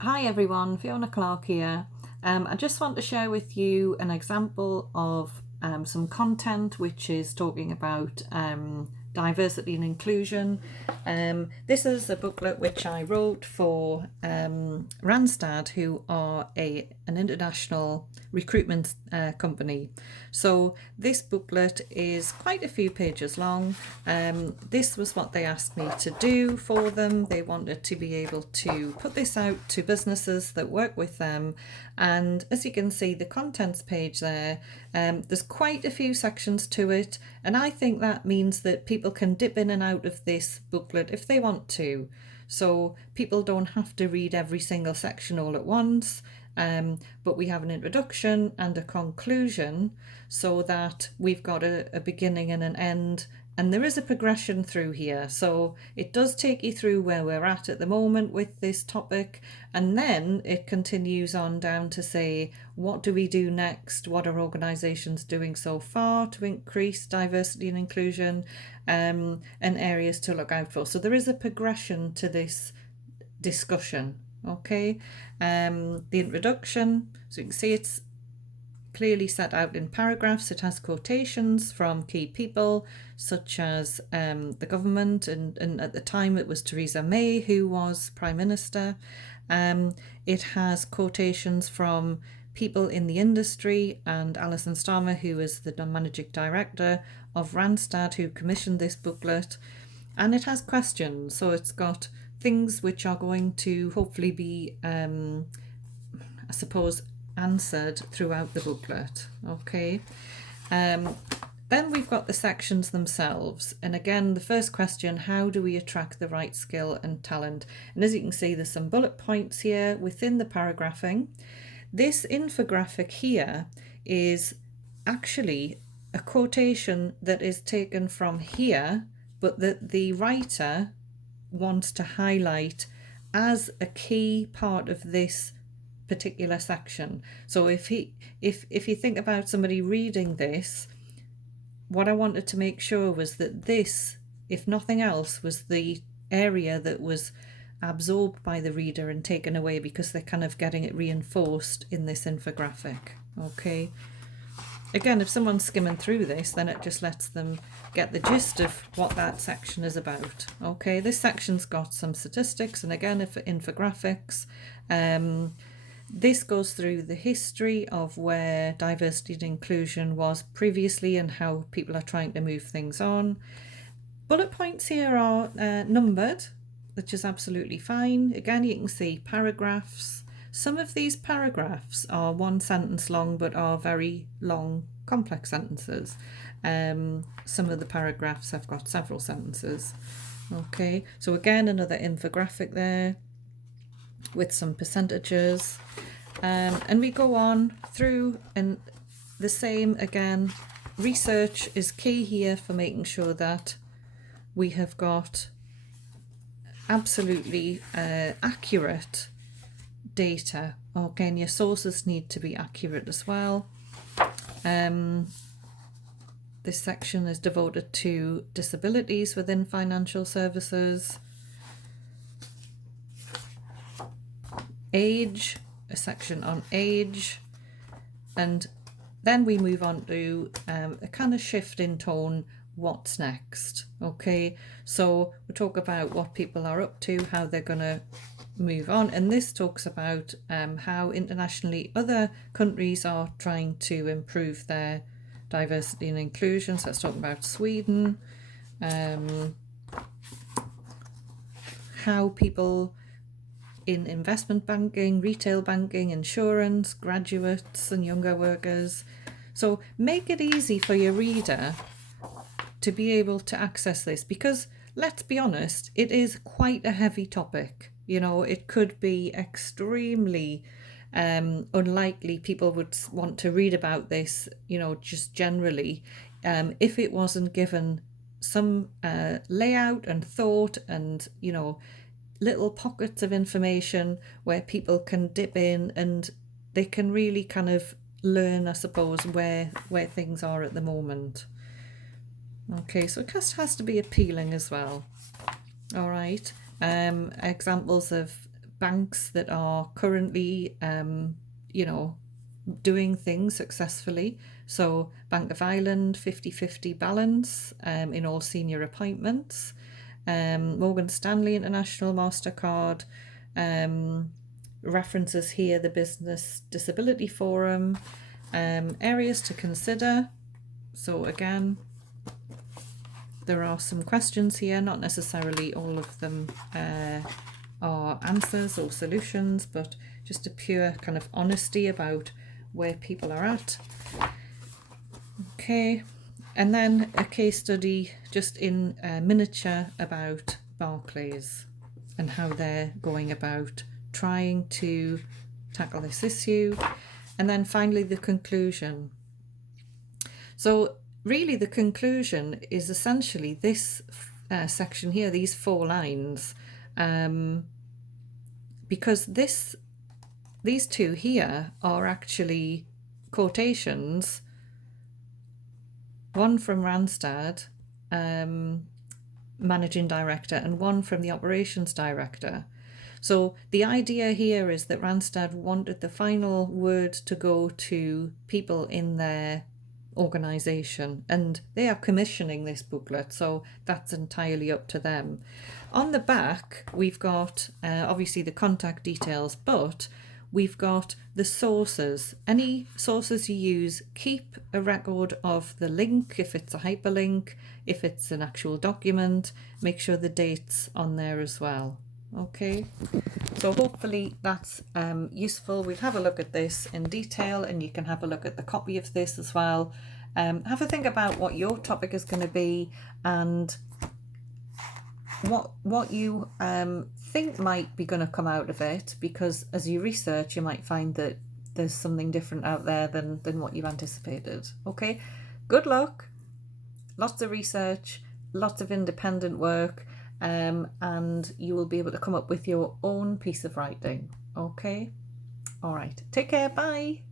Hi everyone, Fiona Clark here. I just want to share with you an example of some content which is talking about diversity and inclusion. This is a booklet which I wrote for Randstad, who are an international recruitment company. So this booklet is quite a few pages long. This was what they asked me to do for them. They wanted to be able to put this out to businesses that work with them. And as you can see, the contents page there, there's quite a few sections to it. And I think that means that people can dip in and out of this booklet if they want to. So people don't have to read every single section all at once. But we have an introduction and a conclusion so that we've got a beginning and an end, and there is a progression through here. So it does take you through where we're at the moment with this topic, and then it continues on down to say, what do we do next? What are organisations doing so far to increase diversity and inclusion, and areas to look out for? So there is a progression to this discussion. Okay, the introduction, so you can see it's clearly set out in paragraphs. It has quotations from key people such as the government, and at the time it was Theresa May who was Prime Minister. It has quotations from people in the industry, and Alison Starmer, who is the Managing Director of Randstad, who commissioned this booklet. And it has questions, so it's got things which are going to hopefully be, I suppose, answered throughout the booklet. Okay. Then we've got the sections themselves. And again, the first question, how do we attract the right skill and talent? And as you can see, there's some bullet points here within the paragraphing. This infographic here is actually a quotation that is taken from here, but that the writer wants to highlight as a key part of this particular section. So if you think about somebody reading this, what I wanted to make sure was that this, if nothing else, was the area that was absorbed by the reader and taken away, because they're kind of getting it reinforced in this infographic. Okay. Again, if someone's skimming through this, then it just lets them get the gist of what that section is about. Okay, this section's got some statistics, and again, if infographics. This goes through the history of where diversity and inclusion was previously and how people are trying to move things on. Bullet points here are numbered, which is absolutely fine. Again, you can see paragraphs. Some of these paragraphs are one sentence long, but are very long, complex sentences. Some of the paragraphs have got several sentences. Okay, so again, another infographic there with some percentages. And we go on through, and the same again. Research is key here for making sure that we have got absolutely accurate data. Okay, and your sources need to be accurate as well. This section is devoted to disabilities within financial services. Age, a section on age, and then we move on to a kind of shift in tone. What's next? Okay, so we talk about what people are up to, how they're going to move on, and this talks about how internationally other countries are trying to improve their diversity and inclusion. So let's talk about Sweden, how people in investment banking, retail banking, insurance, graduates and younger workers. So make it easy for your reader to be able to access this, because let's be honest, it is quite a heavy topic. You know, it could be extremely unlikely people would want to read about this, you know, just generally, if it wasn't given some layout and thought and, you know, little pockets of information where people can dip in and they can really kind of learn, I suppose, where things are at the moment. Okay, so it just has to be appealing as well. All right. Examples of banks that are currently, you know, doing things successfully. So Bank of Ireland, 50/50 balance in all senior appointments. Morgan Stanley International MasterCard. References here the Business Disability Forum. Areas to consider. So again, there are some questions here, not necessarily all of them are answers or solutions, but just a pure kind of honesty about where people are at. Okay, and then a case study just in miniature about Barclays and how they're going about trying to tackle this issue. And then finally the conclusion. So really the conclusion is essentially this section here, these 4 lines, because these 2 here are actually quotations, one from Randstad, managing director, and one from the operations director. So the idea here is that Randstad wanted the final word to go to people in their organisation, and they are commissioning this booklet, so that's entirely up to them. On the back we've got obviously the contact details, but we've got the sources. Any sources you use, keep a record of the link, if it's a hyperlink, if it's an actual document, make sure the date's on there as well. Okay, so hopefully that's useful. We'll have a look at this in detail, and you can have a look at the copy of this as well. Have a think about what your topic is going to be, and what you think might be going to come out of it, because as you research you might find that there's something different out there than what you anticipated. Okay, good luck, lots of research, lots of independent work, and you will be able to come up with your own piece of writing. Okay, all right, take care, bye.